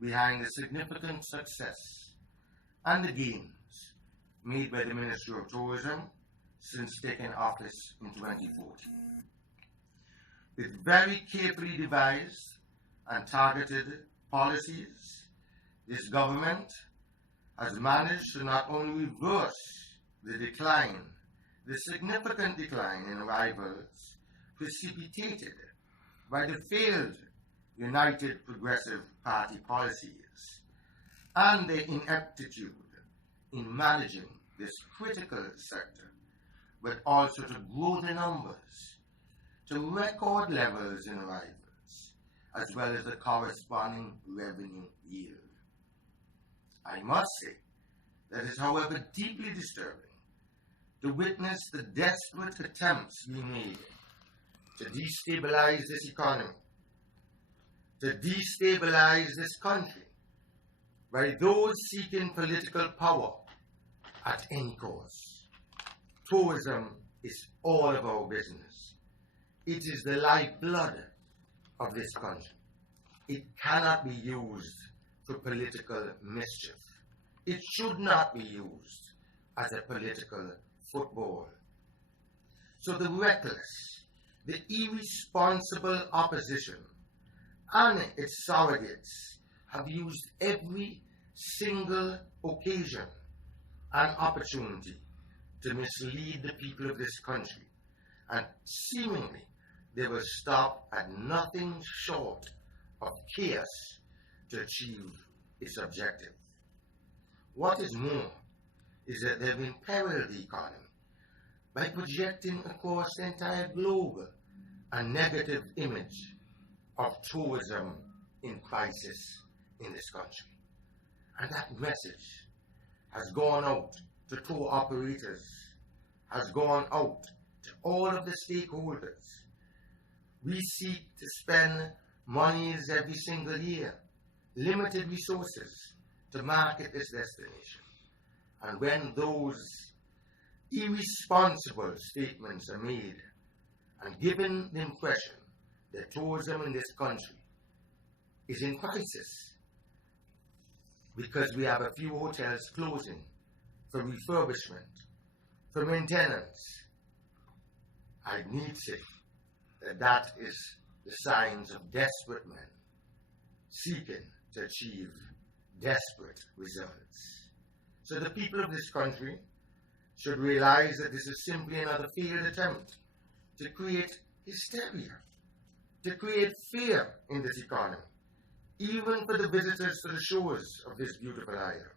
behind the significant success and the gains made by the Ministry of Tourism since taking office in 2014. With very carefully devised and targeted policies, this government has managed to not only reverse the significant decline in arrivals precipitated by the failed United Progressive Party policies and their ineptitude in managing this critical sector, but also to grow the numbers to record levels in arrivals, as well as the corresponding revenue yield. I must say that it is, however, deeply disturbing to witness the desperate attempts being made to destabilize this economy, to destabilize this country by those seeking political power at any cost. Tourism is all of our business. It is the lifeblood of this country. It cannot be used for political mischief. It should not be used as a political football. So the reckless, the irresponsible opposition and its surrogates have used every single occasion and opportunity to mislead the people of this country, and seemingly they will stop at nothing short of chaos to achieve its objective. What is more is that they have imperiled the economy by projecting across the entire globe a negative image of tourism in crisis in this country. And that message has gone out to tour operators, has gone out to all of the stakeholders. We seek to spend monies every single year, limited resources to market this destination. And when those irresponsible statements are made and given the impression that tourism in this country is in crisis because we have a few hotels closing for refurbishment, for maintenance, I need to say that that is the signs of desperate men seeking to achieve desperate results. So the people of this country should realize that this is simply another failed attempt to create hysteria, to create fear in this economy, even for the visitors to the shores of this beautiful island.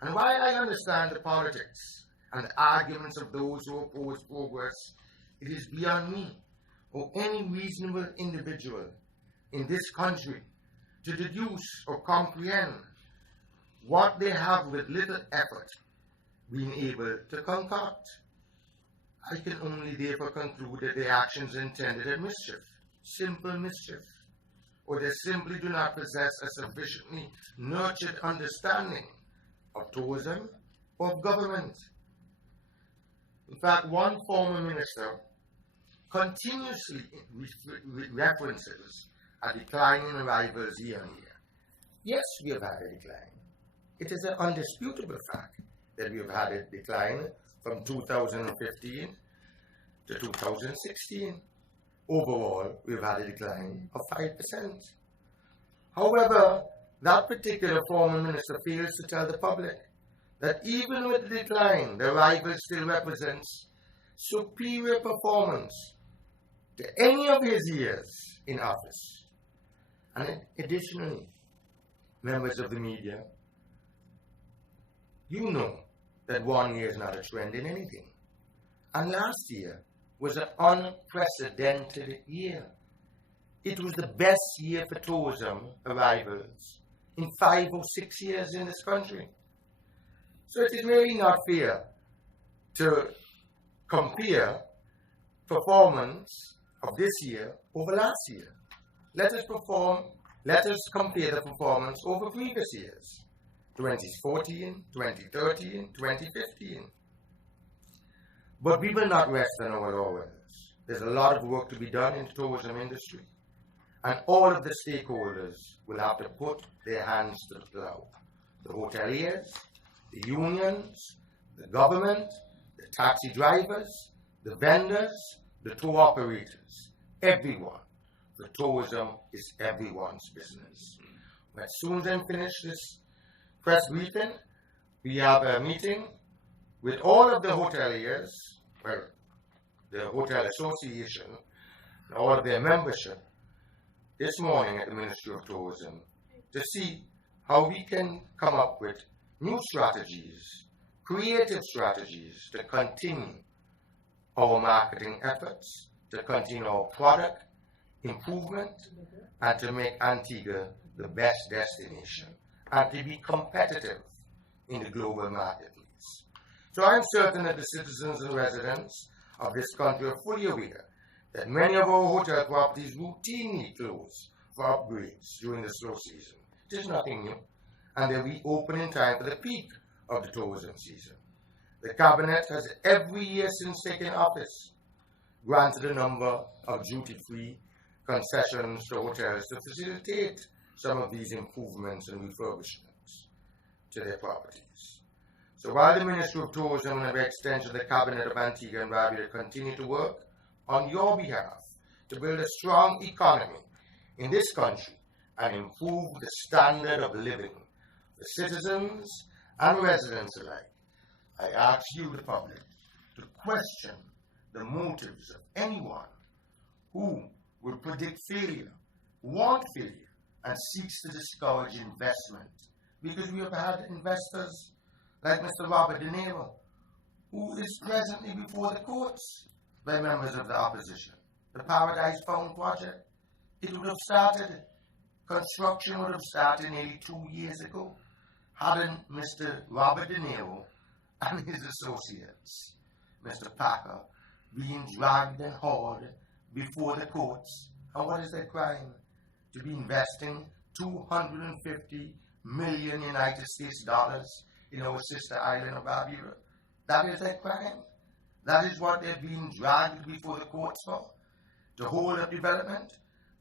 And while I understand the politics and the arguments of those who oppose progress, it is beyond me or any reasonable individual in this country to deduce or comprehend what they have with little effort been able to concoct. I can only therefore conclude that their actions intended at mischief, simple mischief, or they simply do not possess a sufficiently nurtured understanding of tourism or of government. In fact, one former minister continuously references a decline in arrivals year on year. Yes, we have had a decline. It is an undisputable fact that we have had a decline from 2015 to 2016. Overall, we've had a decline of 5%. However, that particular former minister fails to tell the public that even with the decline, the arrival still represents superior performance to any of his years in office. And additionally, members of the media, you know that 1 year is not a trend in anything. And last year was an unprecedented year. It was the best year for tourism arrivals in 5 or 6 years in this country. So it is really not fair to compare performance of this year over last year. Let us compare the performance over previous years, 2014, 2013, 2015. But we will not rest on our laurels. There's a lot of work to be done in the tourism industry. And all of the stakeholders will have to put their hands to the plow. The hoteliers, the unions, the government, the taxi drivers, the vendors, the tour operators, everyone. The tourism is everyone's business. As soon as I finish this press briefing, we have a meeting with all of the hoteliers, well, the Hotel Association, and all of their membership this morning at the Ministry of Tourism to see how we can come up with new strategies, creative strategies to continue our marketing efforts, to continue our product improvement, and to make Antigua the best destination, and to be competitive in the global marketplace. So I'm certain that the citizens and residents of this country are fully aware that many of our hotel properties routinely close for upgrades during the slow season. It is nothing new, and they'll be open in time for the peak of the tourism season. The Cabinet has every year since taking office granted a number of duty-free concessions to hotels to facilitate some of these improvements and refurbishments to their properties. So while the Ministry of Tourism and by extension the Cabinet of Antigua and Barbuda continue to work on your behalf to build a strong economy in this country and improve the standard of living for citizens and residents alike, I ask you, the public, to question the motives of anyone who will predict failure, want failure, and seeks to discourage investment. Because we have had investors like Mr. Robert De Niro, who is presently before the courts by members of the opposition. The Paradise Found project, it would have started, construction would have started nearly 2 years ago, hadn't Mr. Robert De Niro and his associates, Mr. Packer, being dragged and hauled before the courts. And what is their crime? To be investing $250 million United States dollars in our sister island of Barbuda. That is their crime. That is what they're being dragged before the courts for, to hold up development.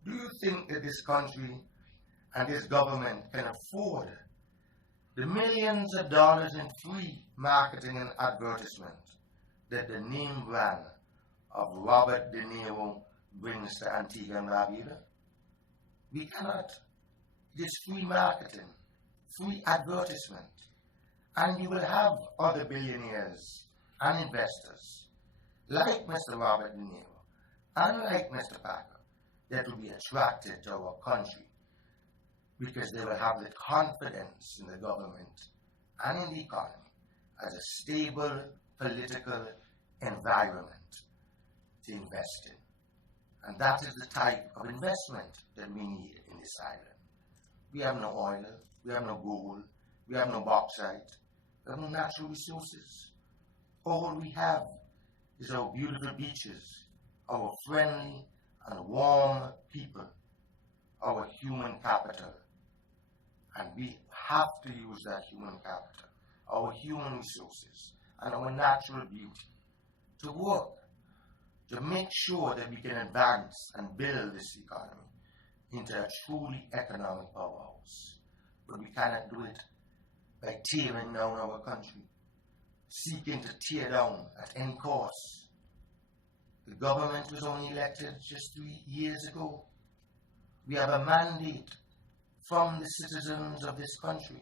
Do you think that this country and this government can afford the millions of dollars in free marketing and advertisement that the name brand of Robert De Niro brings to Antigua and Barbuda? We cannot. It is free marketing, free advertisement. And you will have other billionaires and investors like Mr. Robert De Niro and like Mr. Packer that will be attracted to our country because they will have the confidence in the government and in the economy as a stable political environment to invest in. And that is the type of investment that we need in this island. We have no oil, we have no gold, we have no bauxite, we have no natural resources. All we have is our beautiful beaches, our friendly and warm people, our human capital. And we have to use that human capital, our human resources, and our natural beauty to work, to make sure that we can advance and build this economy into a truly economic powerhouse. But we cannot do it by tearing down our country, seeking to tear down at any cost. The government was only elected just 3 years ago. We have a mandate from the citizens of this country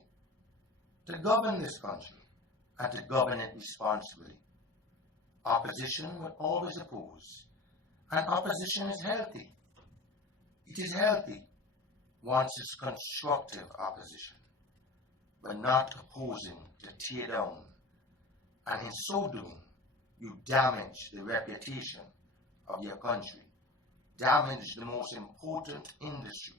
to govern this country and to govern it responsibly. Opposition will always oppose, and opposition is healthy. It is healthy once it's constructive opposition, but not opposing to tear down. And in so doing, you damage the reputation of your country, damage the most important industry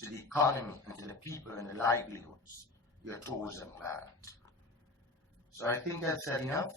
to the economy and to the people and the livelihoods, your tourism plant. So I think I've said enough.